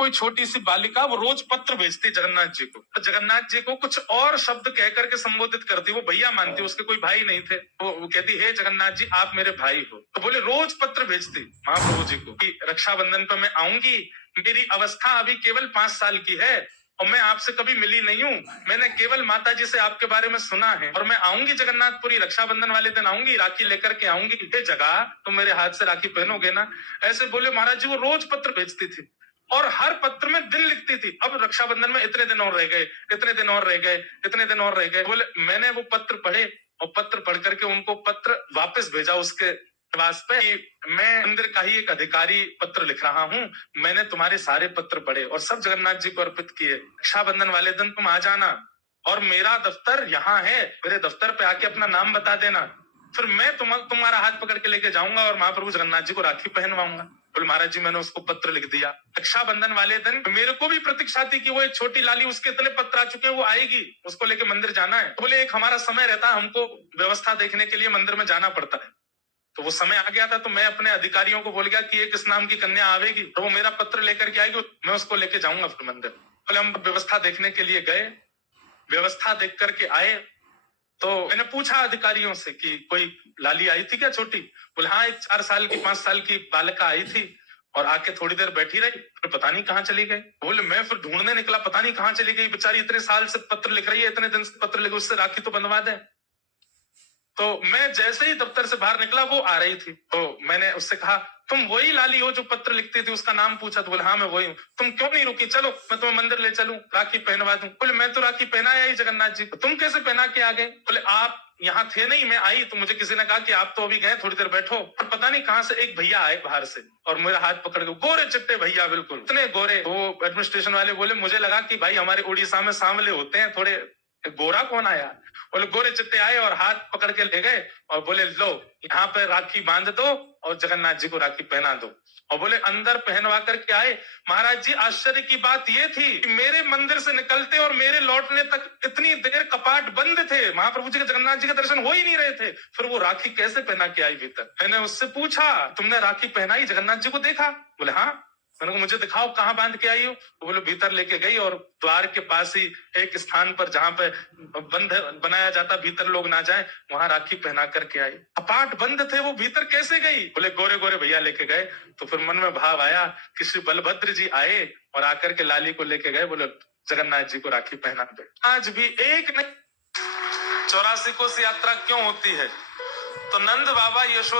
कोई छोटी सी बालिका वो रोज पत्र भेजती जगन्नाथ जी को, तो जगन्नाथ जी को कुछ और शब्द कह करके संबोधित करती, वो भैया मानती, उसके कोई भाई नहीं थे, वो कहती हे जगन्नाथ जी आप मेरे भाई हो। तो बोले रोज पत्र भेजती महाप्रभु जी को कि रक्षाबंधन पर मैं आऊंगी, मेरी अवस्था अभी केवल 5 साल की है और मैं आपसे कभी मिली नहीं हूँ, मैंने केवल माता जी से आपके बारे में सुना है और मैं आऊंगी जगन्नाथपुरी, रक्षाबंधन वाले दिन आऊंगी, राखी लेकर के आऊंगी, हे जगह तुम मेरे हाथ से राखी पहनोगे ना। ऐसे बोले महाराज जी, वो रोज पत्र भेजती थी और हर पत्र में दिन लिखती थी, अब रक्षाबंधन में इतने दिन और रह गए, इतने दिन और रह गए, इतने दिन और रह गए। बोले मैंने वो पत्र पढ़े और पत्र पढ़ करके उनको पत्र वापस भेजा उसके वास्ते कि मैं मंदिर का ही एक अधिकारी पत्र लिख रहा हूँ, मैंने तुम्हारे सारे पत्र पढ़े और सब जगन्नाथ जी को अर्पित किए, रक्षाबंधन वाले दिन तुम आ जाना और मेरा दफ्तर यहाँ है, मेरे दफ्तर पे आके अपना नाम बता देना, फिर मैं तुम्हारा हाथ पकड़ के लेके जाऊंगा और महाप्रभु जगन्नाथ जी को राखी पहनवाऊंगा। बोले महाराज जी मैंने उसको पत्र लिख दिया। रक्षाबंधन वाले दिन मेरे को भी प्रतीक्षा थी कि वो एक छोटी लाली, उसके इतने पत्र आ चुके हैं, वो आएगी, उसको लेके मंदिर जाना है। तो बोले एक हमारा समय रहता है, हमको व्यवस्था देखने के लिए मंदिर में जाना पड़ता है, तो वो समय आ गया था, तो मैं अपने अधिकारियों को बोल गया कि एक इस नाम की कन्या आवेगी, तो वो मेरा पत्र लेकर के आएगी, मैं उसको लेके जाऊंगा फिर मंदिर। बोले हम व्यवस्था देखने के लिए गए, व्यवस्था देख करके आए, तो मैंने पूछा अधिकारियों से कि कोई लाली आई थी क्या छोटी? बोले हाँ, एक 4 साल की 5 साल की बालिका आई थी और आके थोड़ी देर बैठी रही, फिर पता नहीं कहाँ चली गई। बोले मैं फिर ढूंढने निकला, पता नहीं कहाँ चली गई बेचारी, इतने साल से पत्र लिख रही है, इतने दिन से पत्र लिख, उससे राखी तो बंधवा दे। तो मैं जैसे ही दफ्तर से बाहर निकला वो आ रही थी, तो मैंने उससे कहा तुम वही लाली हो जो पत्र लिखती थी? उसका नाम पूछा तो बोले हाँ मैं वही हूँ। तुम क्यों नहीं रुकी, चलो मैं तुम्हें मंदिर ले चलूं, राखी पहनवा दूं। बोले मैं तो राखी पहनाया ही जगन्नाथ जी को, तुम कैसे पहना के आ गए? बोले आप यहाँ थे नहीं, मैं आई तो मुझे किसी ने कहा कि आप तो अभी गए, थोड़ी देर बैठो, और पता नहीं कहाँ से एक भैया आए बाहर से और मेरा हाथ पकड़ के, गोरे चिट्टे भैया बिल्कुल इतने गोरे। वो एडमिनिस्ट्रेशन वाले बोले मुझे लगा कि भाई हमारे उड़ीसा में सांवले होते हैं थोड़े, गोरा कौन आया? बोले गोरे चिट्टे आए और हाथ पकड़ के ले गए और बोले लो यहाँ पे राखी बांध दो और जगन्नाथ जी को राखी पहना दो, और बोले अंदर पहनवा करके आए। महाराज जी आश्चर्य की बात ये थी कि मेरे मंदिर से निकलते और मेरे लौटने तक इतनी देर कपाट बंद थे, महाप्रभु जी के, जगन्नाथ जी के दर्शन हो ही नहीं रहे थे, फिर वो राखी कैसे पहना के आई भीतर? मैंने उससे पूछा तुमने राखी पहनाई, जगन्नाथ जी को देखा? बोले हाँ। मैंने कहा मुझे दिखाओ कहाँ बांध के आई हो? तो बोले भीतर लेके गई और द्वार के पास ही एक स्थान पर जहाँ पे बंद बनाया जाता, भीतर लोग ना जाए, वहां राखी पहना करके आई। कपाट बंद थे, वो भीतर कैसे गई? बोले गोरे गोरे भैया लेके गए। तो फिर मन में भाव आया कि श्री बलभद्र जी आए और आकर के लाली को लेके गए, बोले जगन्नाथ जी को राखी पहना दे। आज भी एक नहीं 84 कोस यात्रा क्यों होती है? तो नंद बाबा यशोदा